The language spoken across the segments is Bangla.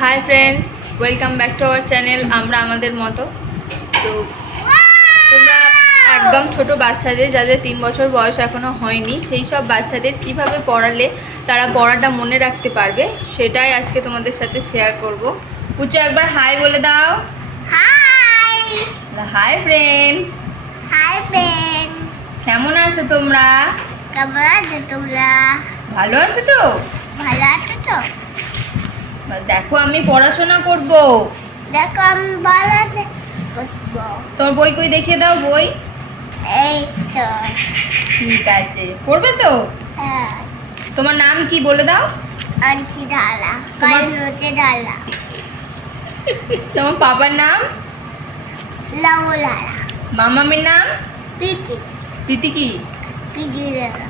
Hi friends welcome back to our channel আমরা আমাদের মতো। তো তোমরা একদম ছোট বাচ্চাদের যাদের তিন বছর বয়স এখনও হয়নি সেই সব বাচ্চাদের কীভাবে পড়ালে তারা পড়াটা মনে রাখতে পারবে সেটাই আজকে তোমাদের সাথে শেয়ার করব। পুচু একবার হাই বলে দাও। হাই ফ্রেন্ডস হাই ফ্রেন্ডস কেমন আছো তোমরা? কেমন আছো তোমরা? ভালো আছো তো? ভালো আছো তো? দেখো আমি পড়াশোনা করব। দেখো আমি বসবো তোর বই কই দেখিয়ে দাও বই। এই তো। ঠিক আছে। পড়বে তো? হ্যাঁ। তোমার নাম কি বলে দাও? আনছি তোমার- কালুতে ঢালা তোমার বাবার নাম? লাউলালা। মামামের নাম? পিটি প্রীতি কি? পিটি ঢালা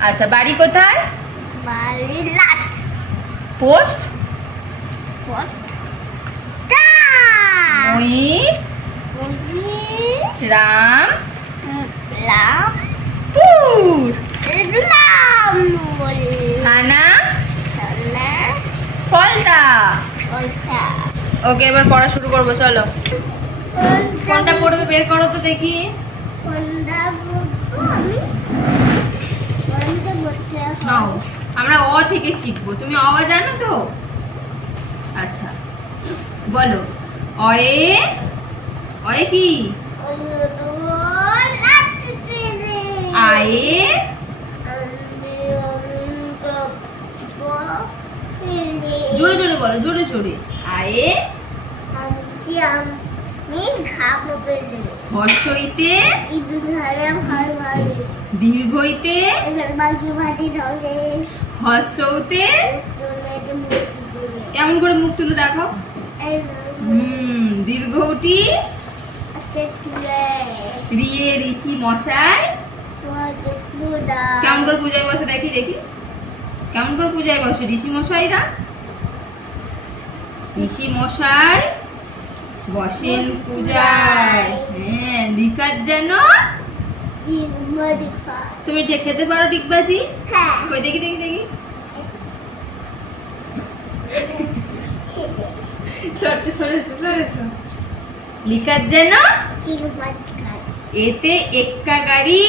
আচ্ছা বাড়ি কোথায়? বাড়ি লাট। পোস্ট? টা ময়ূর রাম লাম পুর লাম বলি থানা ফলতা ওকে এবার পড়া শুরু করব চলো। কোনটা পড়বে বের করো তো দেখি। আমরা অ থেকে শিখব। তুমি অ জানো তো? আচ্ছা। বলো অয়ে অয়ে কি? আয়ে জোরে জোরে বলো জোরে জোরে। আয়ে হর্ষইতে দীর্ঘইতে হর্ষৌতে কেমন করে মুখ তুলে এই হুম দীর্ঘটি রিয়ে ঋষি মশাই। কেমন করে পূজায় বসে দেখি দেখি। কেমন করে পূজায় বসে ঋষি মশাইরা? ঋষি মশাই বসেন পূজায়। হ্যাঁ লিকার যেন তুমি যে খেতে পারো ডিগবাজি? হ্যাঁ। দেখি দেখি দেখি। যেন ইংরেজি খায় এতে এক্কা গাড়ি।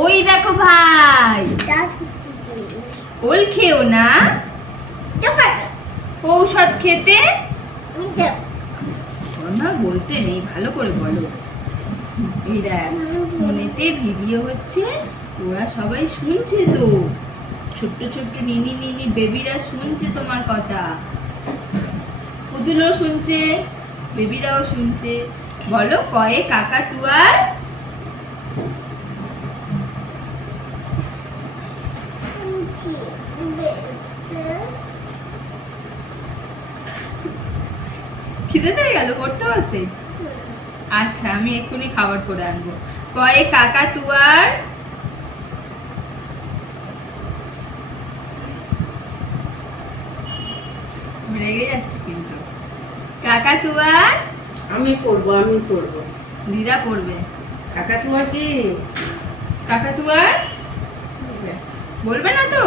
ওই দেখো ভাই। ওল খেও না। ঔষধ খেতে? না বলতে নেই ভালো করে বলো। এই দেখ ফোনেতে ভিডিও হচ্ছে ওরা সবাই শুনছে তো। ছোট্ট ছোট্ট নিনি নিনি বেবিরা শুনছে তোমার কথা। পুতুলও শুনছে বেবিরাও শুনছে। বলো কয়ে কাকা তুয়ার মিঠি দিবে খিদে পেয়ে গেল পড়তেও আসে আচ্ছা আমি এক্ষুনি খাবার করে আনব। কয়ে কাকা রেগে যাচ্ছে কিন্তু। কাকা তুয়ার আমি পড়ব আমি পড়ব। দিদা পড়বে। কাকা তোমার কি? কাকা তুয়ার বলবে না তো?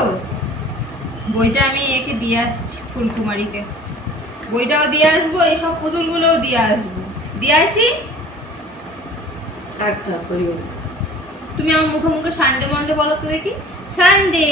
বইটা আমি একে দিয়ে আসছি ফুলকুমারিকে। বইটাও দিয়ে আসব এই এইসব পুতুলগুলোও দিয়ে আসব। দিয়ে আসি? আচ্ছা তুমি আমার মুখে মুখে সানডে মন্ডে বলো তো দেখি। সানডে!